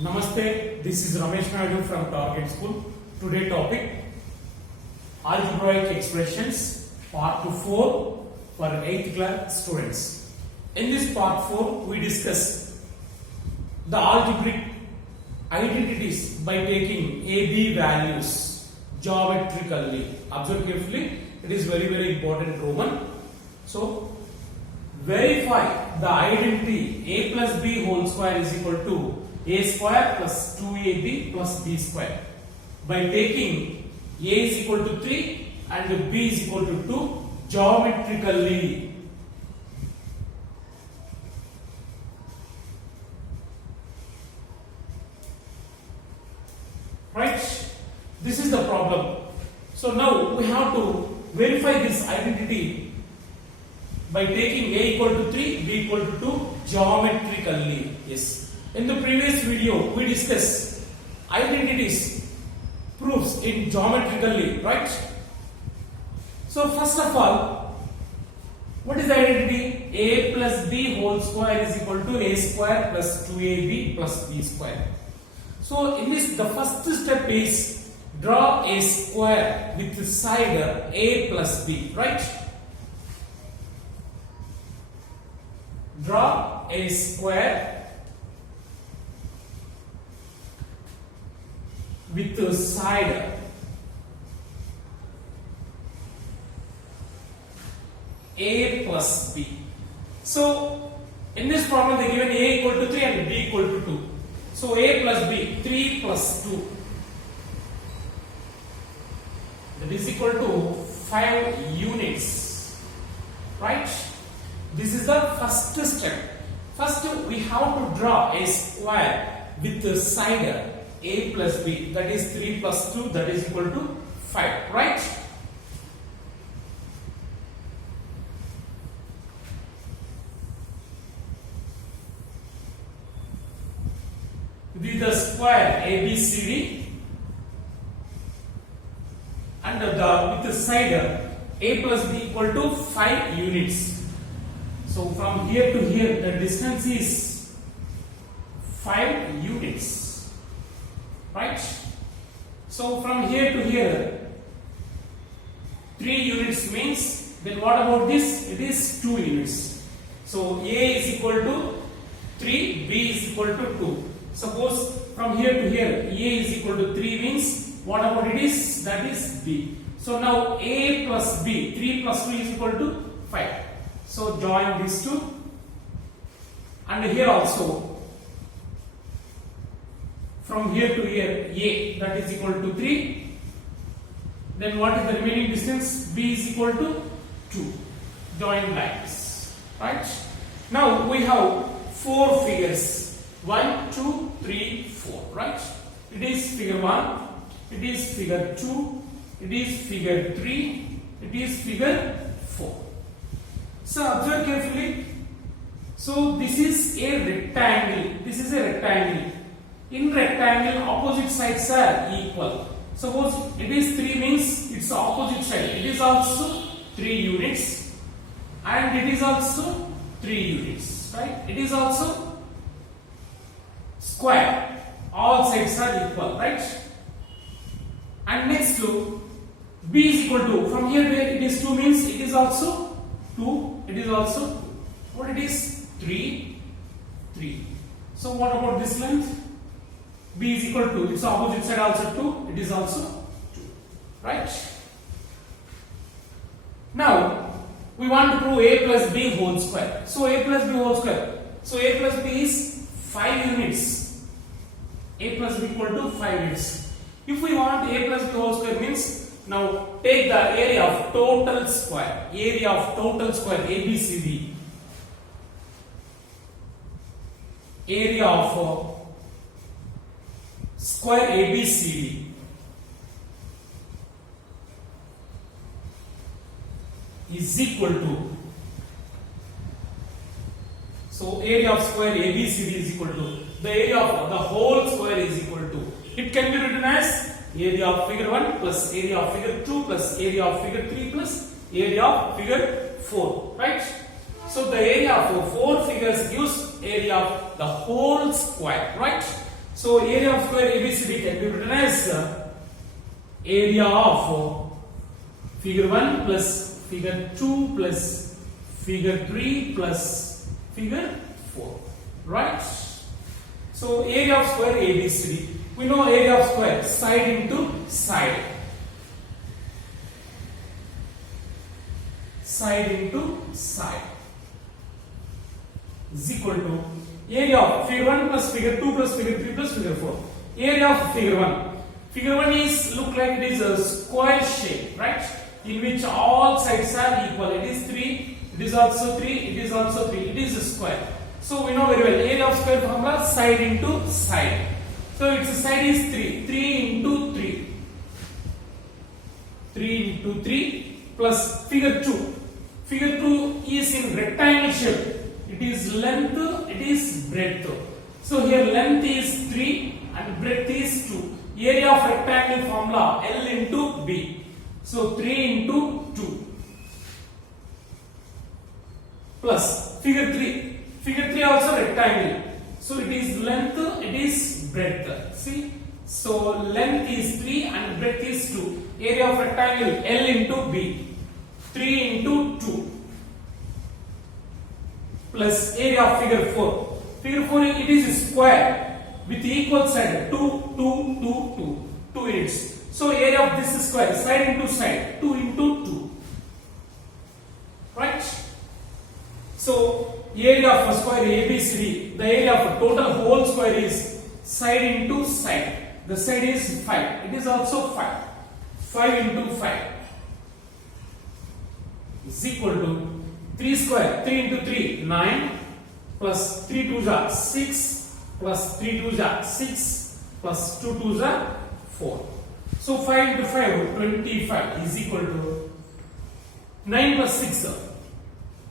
Namaste, this is Ramesh Naidu from Target School. Today topic Algebraic Expressions Part 4 for 8th class students. In this Part 4 we discuss the algebraic identities by taking AB values geometrically. Observe carefully, it is very important Roman. So verify the identity a plus b whole square is equal to a square plus 2ab plus b square by taking a is equal to 3 and b is equal to 2 geometrically. Right? This is the problem. So now we have to verify this identity by taking a equal to 3, b equal to 2 geometrically. Yes. In the previous video, we discussed identities, proofs in geometrically, right? So first of all, what is the identity? A plus b whole square is equal to a square plus 2ab plus b square. So in this, the first step is draw a square with the side a plus b, right? Draw a square with the side a plus b. So in this problem they given a equal to 3 and b equal to 2. So a plus b, 3 plus 2, that is equal to 5 units, right? This is the first step. First we have to draw a square with the side a plus b, that is 3 plus 2, that is equal to 5, right? This is the square ABCD and with the side a plus b equal to 5 units. So from here to here the distance is 5 units, right? So from here to here 3 units means, then what about this? It is 2 units. So a is equal to 3, b is equal to 2. Suppose from here to here a is equal to 3 means, what about it is? That is b. So now a plus b, 3 plus 2 is equal to 5. So join these two, and here also from here to here a, that is equal to 3. Then what is the remaining distance? B is equal to 2. Join lines, right? Now we have 4 figures. 1, 2, 3, 4, right? It is figure 1, it is figure 2, it is figure 3, it is figure 4. So observe carefully. So this is a rectangle. This is a rectangle. In rectangle, opposite sides are equal. Suppose it is 3 means its opposite side. It is also 3 units and it is also 3 units, right? It is also square. All sides are equal, right? And next to b is equal to, from here where it is 2 means it is also 2, it is also 2. What it is? 3, 3. So what about this length? B is equal to, its opposite side also 2, it is also 2, right? Now we want to prove a plus b whole square. So a plus b whole square. So a plus b is 5 units. A plus b equal to 5 units. If we want a plus b whole square means, now take the area of total square. Area of total square ABCD. Area of square ABCD is equal to, so area of square ABCD is equal to, the area of the whole square is equal to, it can be written as area of figure 1 plus area of figure 2 plus area of figure 3 plus area of figure 4, right? So the area of 4 figures gives area of the whole square, right? So area of square ABCD can be written as area of figure 1 plus figure 2 plus figure 3 plus figure 4, right? So area of square ABCD. We know area of square side into side. Side into side is equal to area of figure 1 plus figure 2 plus figure 3 plus figure 4. Area of figure 1. Figure 1 is look like it is a square shape, right? In which all sides are equal. It is 3, it is also 3, it is also 3. It is a square. So we know very well area of square formula side into side. So its side is 3. 3 into 3. 3 into 3 plus figure 2. Figure 2 is in rectangle shape. It is length, it is breadth. So here length is 3 and breadth is 2. Area of rectangle formula L into B. So 3 into 2 plus figure 3. Figure 3 also rectangle. So it is length, it is breadth. See? So length is 3 and breadth is 2. Area of rectangle L into B. 3 into 2 plus area of figure 4. Figure 4 it is square with equal side 2, 2, 2, 2 units. So area of this square side into side 2 into 2, right? So area of a square ABCD, the area of a total whole square is side into side. The side is 5. It is also 5. 5 into 5 is equal to 3 square. 3 into 3 9 plus 3 2s are 6 plus 3 2s are 6 plus 2 2s are 4. So 5 into 5 25 is equal to 9 plus 6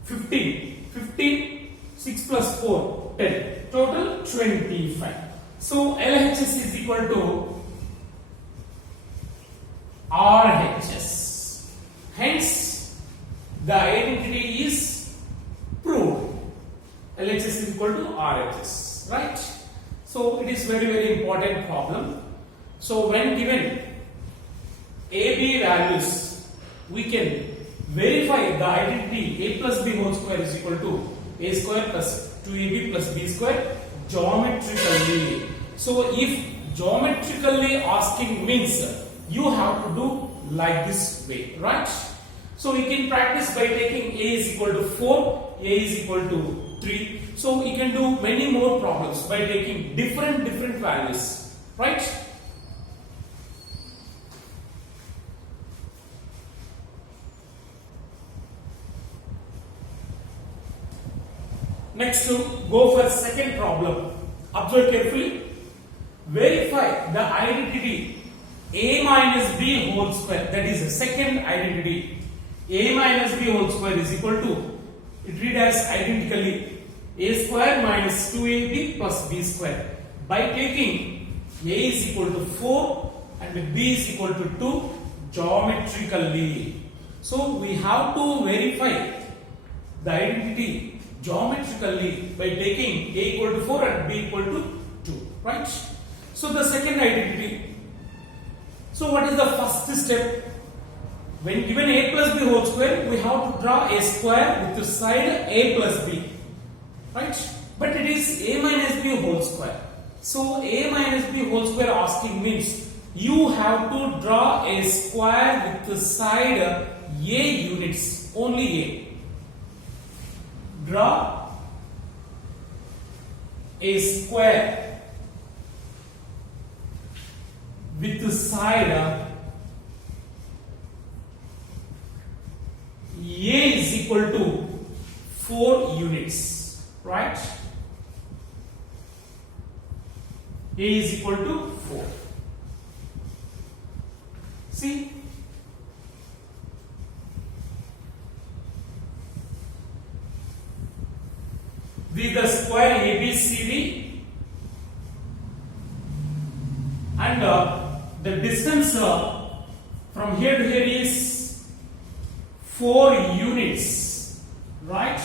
15. 15 6 plus 4 10. Total 25. So LHS is equal to RHS. Hence the identity is proved. LHS is equal to RHS, right? So it is very important problem. So when given AB values, we can verify the identity A plus B whole square is equal to A square plus 2AB plus B square geometrically. So if geometrically asking means you have to do like this way, right? So we can practice by taking A is equal to 4, A is equal to 3. So we can do many more problems by taking different values, right? Next to go for second problem. Observe carefully. Verify the identity A minus B whole square. That is the second identity. A minus B whole square is equal to, it read as identically A square minus 2AB plus B square. By taking A is equal to 4 and B is equal to 2 geometrically. So we have to verify the identity geometrically by taking A equal to 4 and B equal to 2, right? So the second identity. So what is the first step? When given A plus B whole square, we have to draw a square with the side A plus B, right? But it is A minus B whole square. So A minus B whole square asking means you have to draw a square with the side A units, only A. Draw a square with the side A is equal to 4 units, right? A is equal to 4. See? With the square ABCD and the distance from here to here is 4 units, right?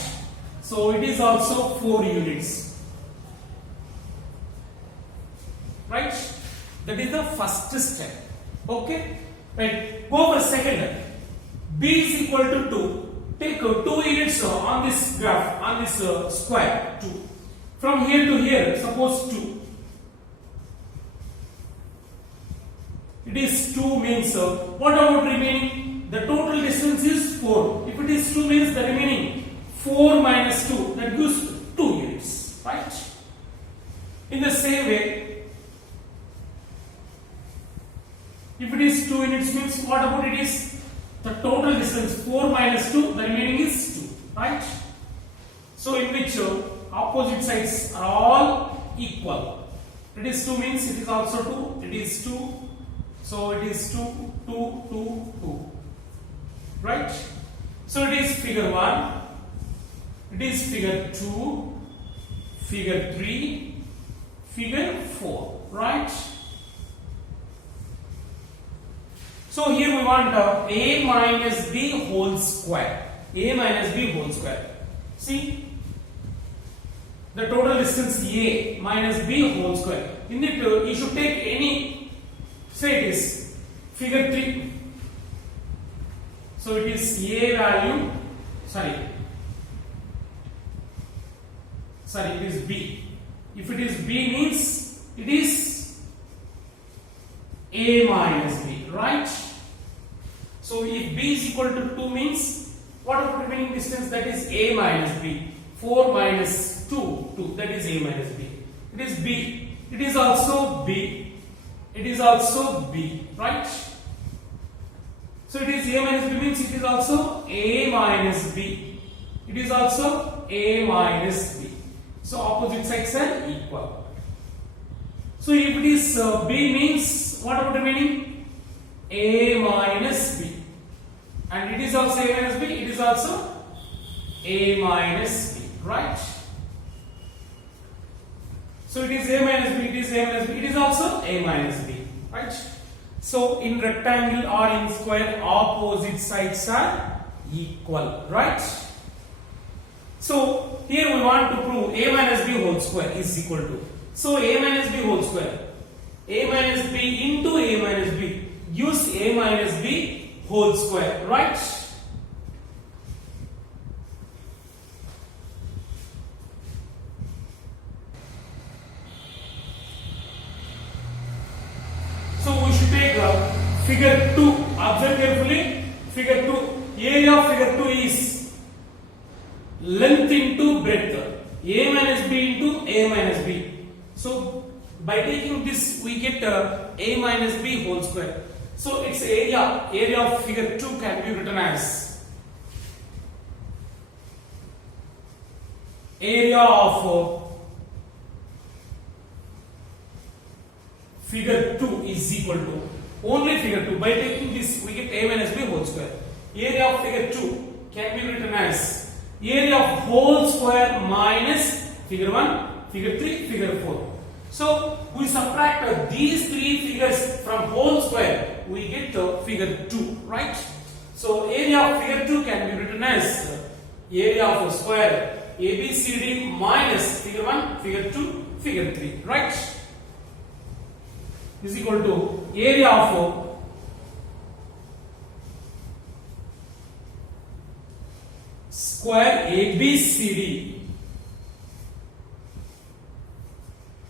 So it is also 4 units. right? That is the first step. Okay, right? Go for second. B is equal to 2. Take 2 units on this graph, on this square 2. From here to here, suppose 2. It is 2 means what about remaining? The total distance is 4. If it is 2 means the remaining 4 minus 2, that gives 2 units, right? In the same way, if it is 2 units means what about it is the total distance 4 minus 2, the remaining is 2, right? So in which opposite sides are all equal. It is 2 means it is also 2, it is 2, so it is 2, 2, 2, 2, right? So it is figure 1, it is figure 2, figure 3, figure 4, right? So here we want a minus b whole square. A minus b whole square. See, the total distance a minus b whole square. In it, you should take any, say it is figure 3. So it is a value, it is b. If it is b means it is a minus b, right? So if b is equal to 2 means what about remaining distance, that is a minus b. 4 minus 2, 2, that is a minus b. It is b. It is also b. It is also b, right? So it is a minus b means it is also a minus b. It is also a minus b. So opposite sides are equal. So if it is b means what about remaining? A minus b. And it is also a minus b, it is also a minus b, right? So it is a minus b, it is a minus b, it is also a minus b, right? So in rectangle or in square, opposite sides are equal, right? So here we want to prove a minus b whole square is equal to. So a minus b whole square, a minus b into a minus b gives a minus b whole square, right? So we should take figure 2. Observe carefully. Figure 2. Area of figure 2 is length into breadth. A minus b into a minus b. So by taking this, we get a minus b whole square. So its area of figure 2 can be written as area of figure 2 is equal to only figure 2. By taking this, we get a minus b whole square. Area of figure 2 can be written as area of whole square minus figure 1, figure 3, figure 4. So we subtract these 3 figures from whole square, we get figure 2, right? So area of figure 2 can be written as area of a square ABCD minus figure 1, figure 2, figure 3, right? Is equal to area of square ABCD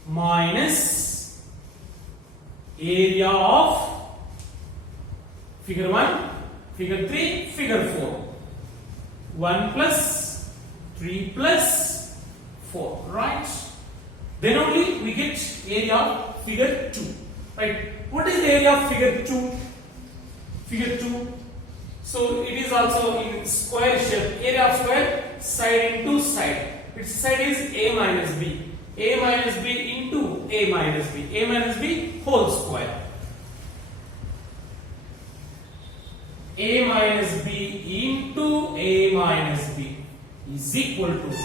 minus area of figure 1, figure 3, figure 4. 1 plus 3 plus 4, right? Then only we get area of figure 2, right? What is the area of figure 2? Figure 2. So it is also in square shape. Area of square, side into side. Its side is a minus b. A minus b into a minus b. A minus b whole square. A minus b into a minus b is equal to.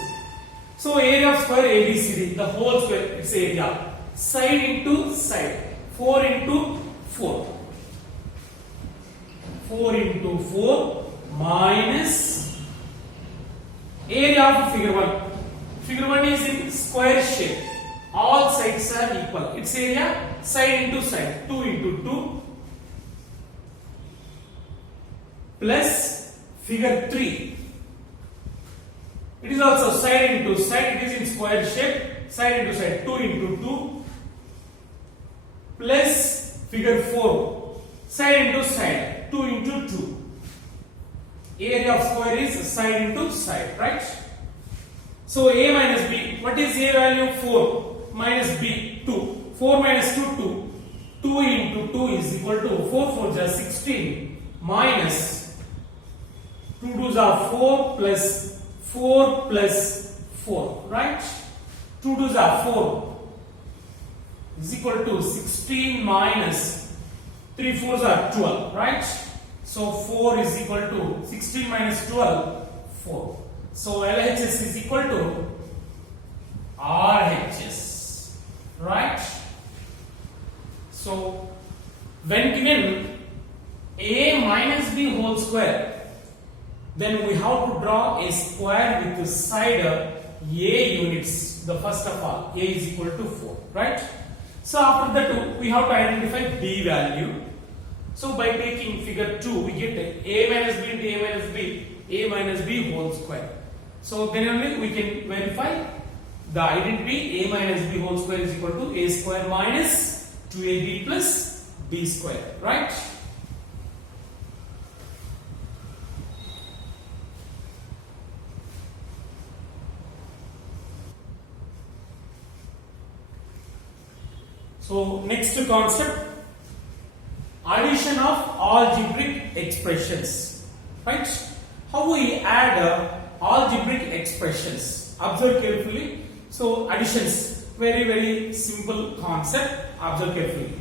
So area of square ABCD, the whole square, its area. Side into side. 4 into 4. 4 into 4 minus area of figure 1. Figure 1 is in square shape. all sides are equal. Its area side into side, 2 into 2 plus figure 3. It is also side into side, it is in square shape, side into side, 2 into 2 plus figure 4, side into side, 2 into 2. Area of square is side into side, right? So a minus b, what is a value? 4 minus b, 2. 4 minus 2, 2. 2 into 2 is equal to 4 4 is 16 minus 2 2s are 4 plus 4 plus 4, right? 2 2s are 4 is equal to 16 minus 3 4s are 12, right? So 4 is equal to 16 minus 12, 4. So LHS is equal to RHS, right? So when given a minus b whole square, then we have to draw a square with the side a units. The first of all, a is equal to 4, right? So after that, we have to identify b value. So by taking figure 2, we get a minus b into a minus b whole square. So then only we can verify the identity a minus b whole square is equal to a square minus 2ab plus b square, right? So next concept, addition of algebraic expressions, right? How we add algebraic expressions? Observe carefully. So additions, very simple concept. Observe carefully.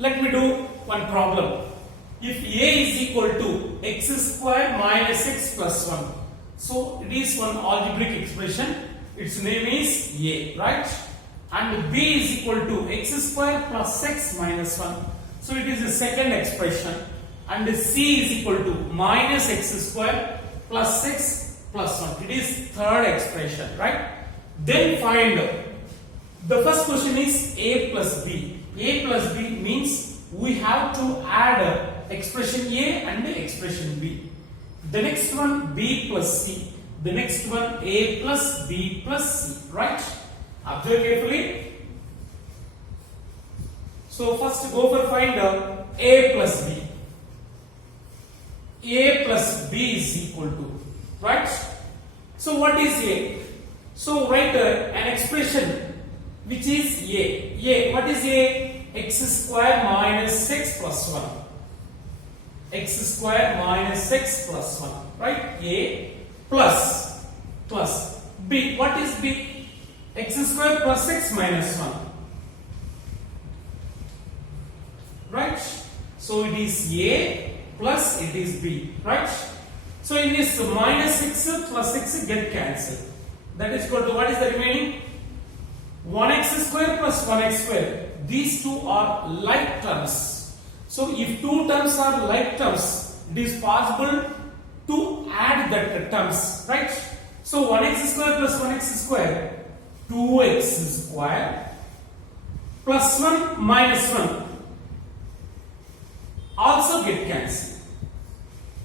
Let me do one problem. If a is equal to x square minus x plus 1, so it is one algebraic expression. Its name is a, right? And b is equal to x square plus x minus 1. So it is the second expression. And c is equal to minus x square plus x plus 1. It is third expression, right? Then find, the first question is a plus b. A plus b means we have to add expression a and expression b. The next one b plus c. The next one a plus b plus c, right? Observe carefully. So first go for find a plus b. A plus b is equal to, right? So what is a? So write an expression which is a. A, what is a? X square minus x plus 1. X square minus x plus 1, right? A plus b. What is b? X square plus x minus 1, right? So it is a plus it is b, right? So in this minus x plus x get cancelled. That is equal to, what is the remaining? 1x square plus 1x square. These two are like terms. So if two terms are like terms, it is possible to add that terms, right? So 1x square plus 1x square, 2x square plus 1 minus 1 also get cancelled.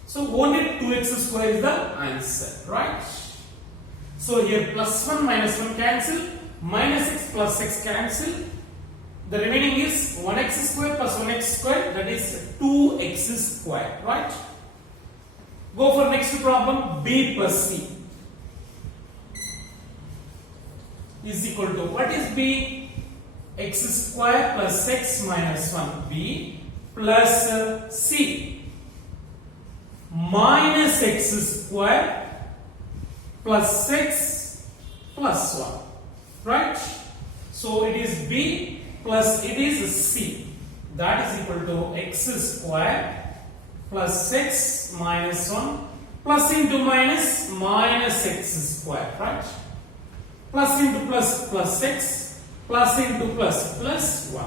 So only 2x square is the answer, right? So here plus 1 minus 1 cancel, minus x plus x cancel. The remaining is 1x square plus 1x square, that is 2x square, right? Go for next problem, b plus c is equal to, what is b? X square plus x minus 1, b plus c minus x square plus x plus 1, right? So it is b plus it is c, that is equal to x square plus x minus 1 plus into minus minus x square, right? Plus into plus plus x plus into plus plus 1.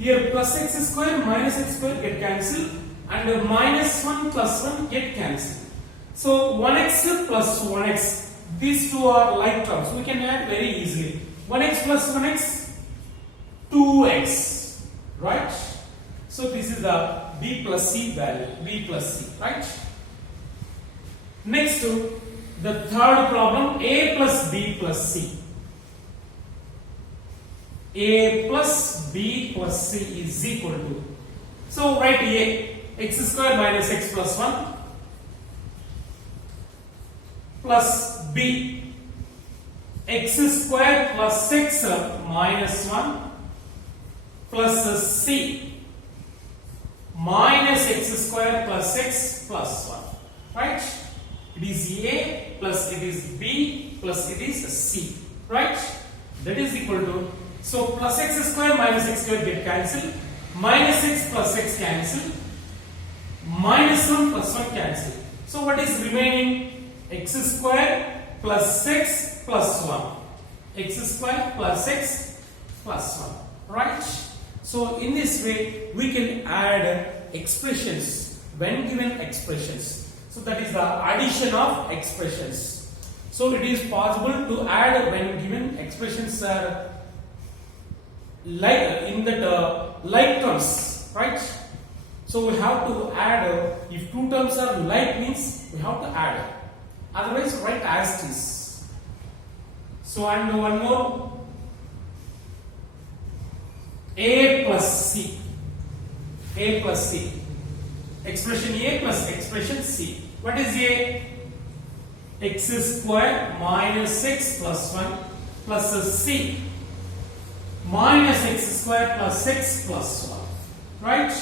Here plus x square minus x square get cancelled and minus 1 plus 1 get cancelled. So 1x plus 1x, these two are like terms. We can add very easily. 1x plus 1x, 2x, right? So this is the b plus c value, b plus c, right? Next to the third problem, a plus b plus c. A plus b plus c is equal to, so write a, x square minus x plus 1 plus b, x square plus x minus 1 plus c minus x square plus x plus 1, right? It is a plus it is b plus it is c, right? That is equal to, so plus x square minus x square get cancelled, minus x plus x cancel, minus 1 plus 1 cancel. So what is remaining? X square plus x plus 1, x square plus x plus 1, right? So in this way we can add expressions when given expressions. So that is the addition of expressions. So it is possible to add when given expressions are like in that like terms, right? So we have to add, if two terms are like means we have to add, otherwise write as it is. So and one more, a plus c, a plus c, expression a plus expression c. What is a? X square minus x plus 1 plus c minus x square plus x plus 1, right?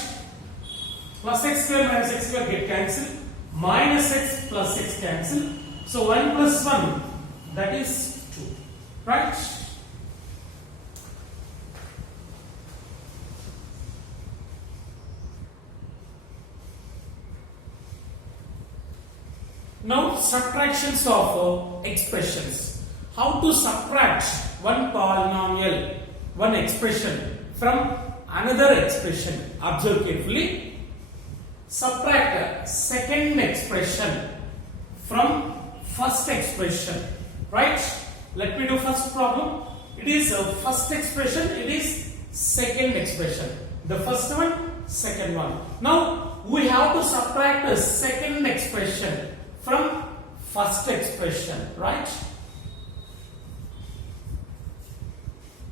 Plus x square minus x square get cancelled, minus x plus x cancel, so 1 plus 1 that is 2, right? Now subtractions of expressions. How to subtract one polynomial, one expression from another expression? Observe carefully. Subtract second expression from first expression, right? Let me do first problem. It is first expression, it is second expression. The first one, second one. Now we have to subtract the second expression from first expression, right?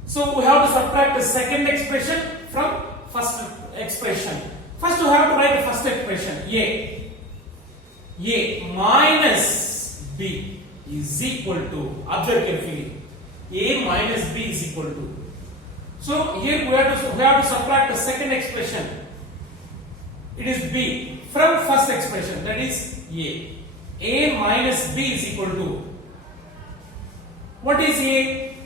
So we have to subtract the second expression from first expression. First we have to write the first expression, a minus b is equal to, observe carefully, a minus b is equal to. So here we have to subtract the second expression, it is b, from first expression, that is a. A minus b is equal to, what is a?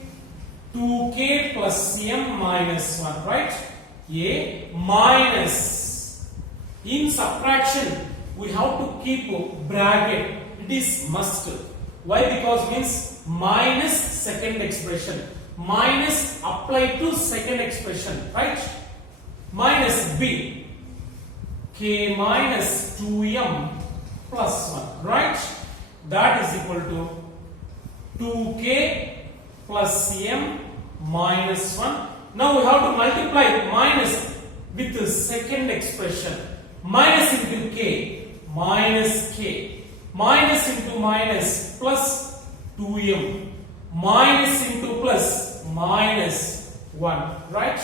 2k plus m minus 1, right? A minus, in subtraction we have to keep bracket, it is must. Why? Because means minus second expression, minus apply to second expression, right? Minus b, k minus 2m plus 1, right? That is equal to 2k plus m minus 1. Now we have to multiply minus with the second expression. Minus into k, minus k, minus into minus plus 2m, minus into plus minus 1, right?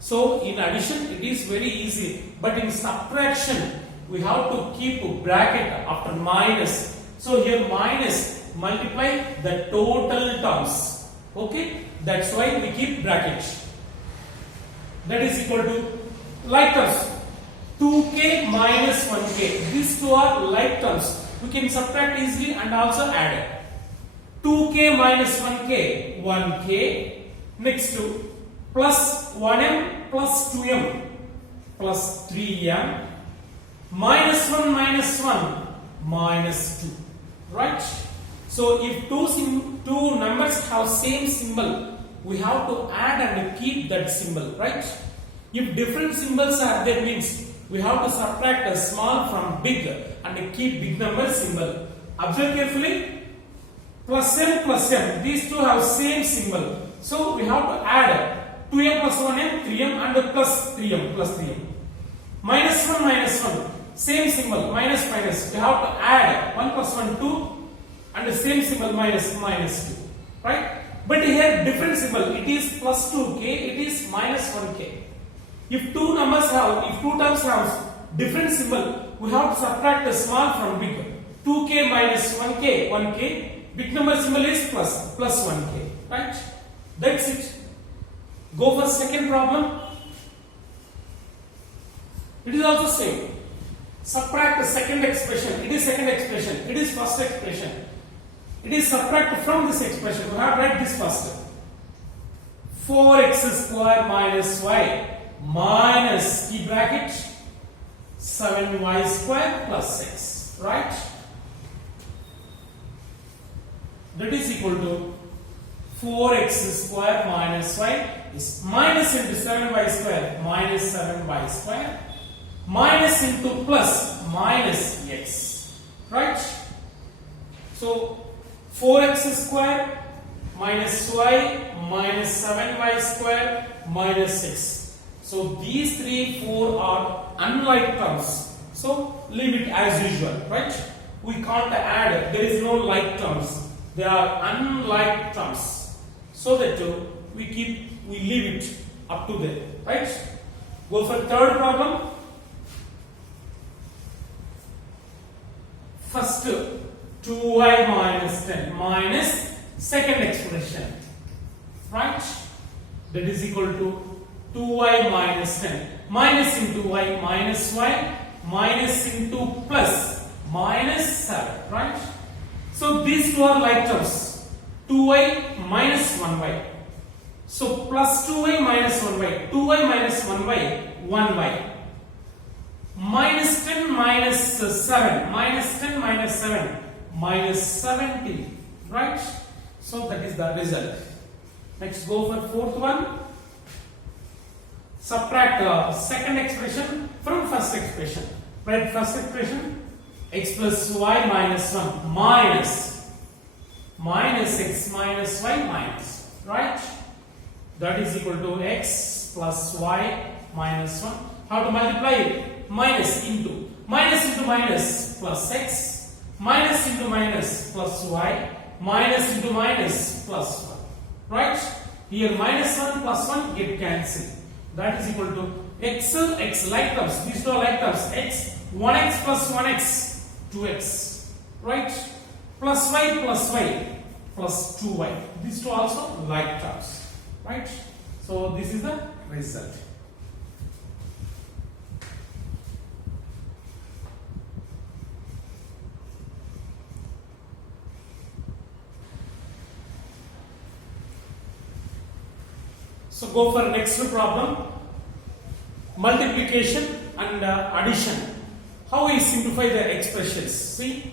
So in addition it is very easy, but in subtraction we have to keep a bracket after minus. So here minus multiply the total terms. Okay, that's why we keep bracket. That is equal to like terms. 2k minus 1k. These two are like terms. We can subtract easily and also add. 2k minus 1k, 1k. Next to plus 1m plus 2m plus 3m. Minus 1 minus 1 minus 2, right? So if two numbers have same symbol, we have to add and keep that symbol, right? If different symbols are there, means we have to subtract a small from big and keep big number symbol. Observe carefully. plus m, these two have same symbol. So we have to add 2m plus 1m, 3m and plus 3m. Minus 1, same symbol, minus. We have to add 1 plus 1, 2 and the same symbol minus 2. Right? But here different symbol, it is plus 2k, it is minus 1k. If two terms have different symbol, we have to subtract the small from big. 2k minus 1k. Big number symbol is plus 1k. Right? That's it. Go for second problem. It is also same. Subtract the second expression. It is second expression. It is first expression. It is subtract from this expression. We have to write this first. 4x square minus y minus key bracket 7y square plus 6. Right? That is equal to 4x square minus y is minus into 7y square minus 7y square minus into plus minus x. Right? So 4x square minus y minus 7y square minus 6. So these 4 are unlike terms. So leave it as usual. Right? We can't add. There is no like terms. They are unlike terms. So that we leave it up to there. Right? Go for third problem. First 2y minus 10 minus second expression. Right? That is equal to 2y minus 10. Minus into y minus y minus into plus minus 7. Right? So these two are like terms. 2y minus 1y. So plus 2y minus 1y. 2y minus 1y, 1y. Minus 10 minus 7. Minus 10 minus 7. Minus 17. Right? So that is the result. Next go for fourth one. Subtract second expression from first expression. Write first expression. X plus y minus 1 minus x minus y minus. Right? That is equal to x plus y minus 1. How to multiply it? Minus into minus plus x, minus into minus plus y, minus into minus plus 1. Right? Here minus 1 plus 1 get cancelled. That is equal to x like terms. These two are like terms. X 1x plus 1x 2x. Right? Plus y plus 2y. These two also like terms. Right? So this is the result. So go for next problem. Multiplication and addition. How we simplify the expressions? See,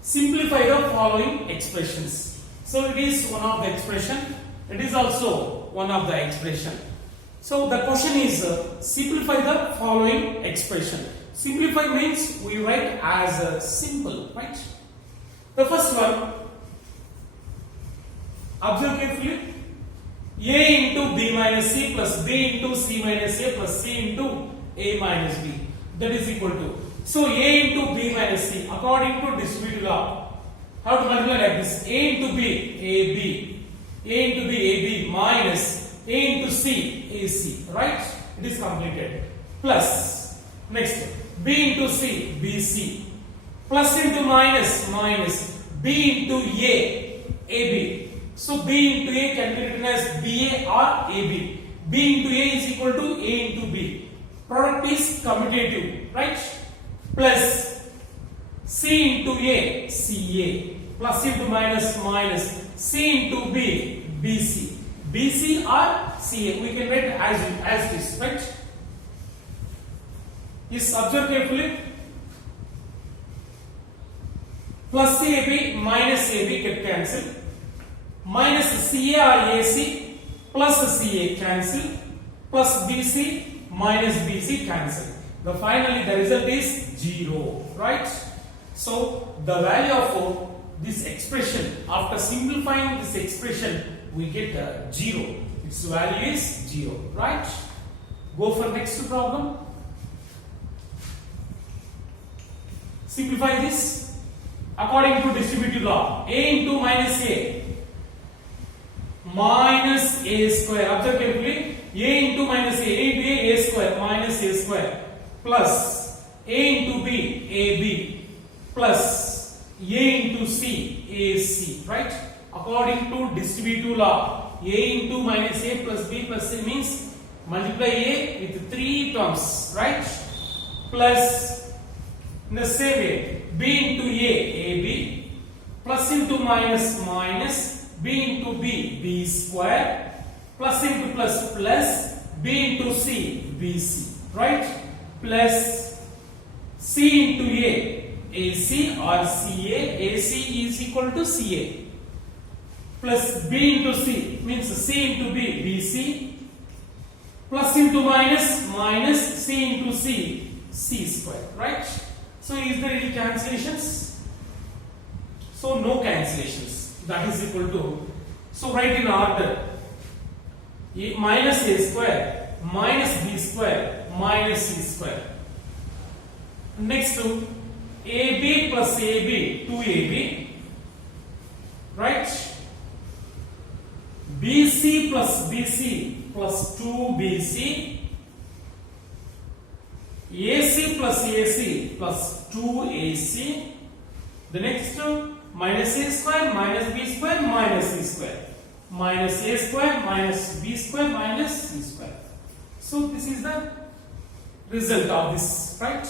simplify the following expressions. So it is one of the expression. It is also one of the expression. So the question is simplify the following expression. Simplify means we write as simple, right? The first one, observe carefully. A into B minus C plus B into C minus A plus C into A minus B. That is equal to. So A into B minus C according to distributive law. How to multiply like this? A into B, AB. A into B, AB minus A into C, AC. Right? It is completed. Plus. Next. B into C, BC. Plus into minus B into A, AB. So B into A can be written as BA or AB. B into A is equal to A into B. Product is commutative, right? Plus C into A, CA. Plus into minus C into B, BC. BC or CA. We can write as this, right? Yes, observe carefully. Plus CAB minus AB get cancelled. Minus CA or AC plus CA cancel, plus BC minus BC cancel. Finally the result is 0, right? So the value of this expression, after simplifying this expression, we get 0. Its value is 0, right? Go for next problem. Simplify this according to distributive law. A into minus A square. Observe carefully. A into minus A square minus A square plus A into B, AB plus A into C, AC, right? According to distributive law, A into minus A plus B plus C means multiply A with 3 terms, right? Plus, in the same way, B into A, AB, plus into minus, minus, B into B, B square, plus into plus, plus, B into C, BC, right? Plus C into A, AC or CA, AC is equal to CA, plus B into C means C into B, BC, plus into minus, minus C into C, C square, right? So is there any cancellations? So no cancellations. That is equal to, so write in order, minus A square minus B square minus C square. Next to AB plus AB, 2AB, right? BC plus BC plus 2BC, AC plus AC plus 2AC. The next two, minus A square minus B square minus C square, minus A square minus B square minus C square. So this is the result of this, right?